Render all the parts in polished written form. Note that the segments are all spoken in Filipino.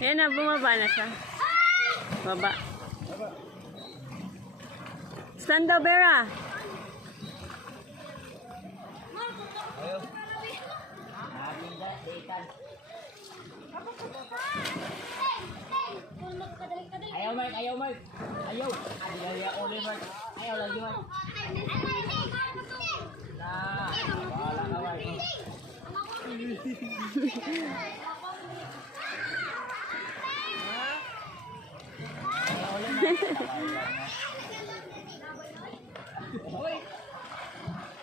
Yan na, bumaba na siya. Baba. Stand up, Vera. Ayaw, Mark. Ayaw, Mark. Ayaw. Ayaw ako ulit, Mark. Ayaw lagi, Mark. Nah, wala ka, Mark.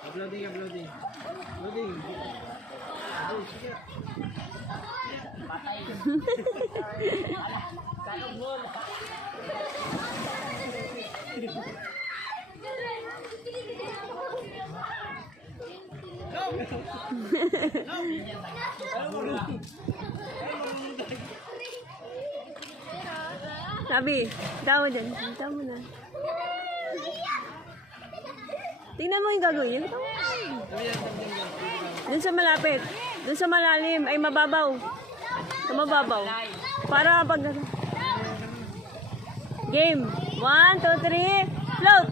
Uploading. Loading. Patay. Kalong mo. Sabi, daw dyan. Daw mo na. Tingnan mo yung gagawin niya. Dun sa malapit. Dun sa malalim. Ay, mababaw. Sa mababaw. Para pag... Game. 1, 2, 3. Float!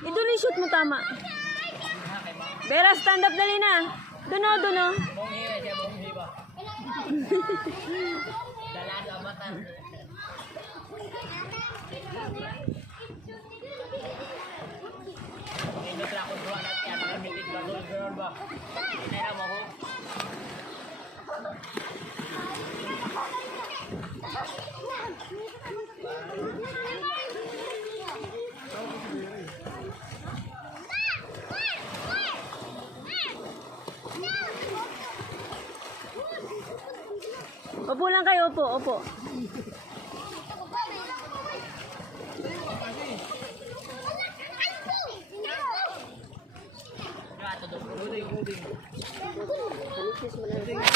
Ito shoot mo tama. Vera, stand up dali na. Doon o. Opo lang kayo, opo. Loading.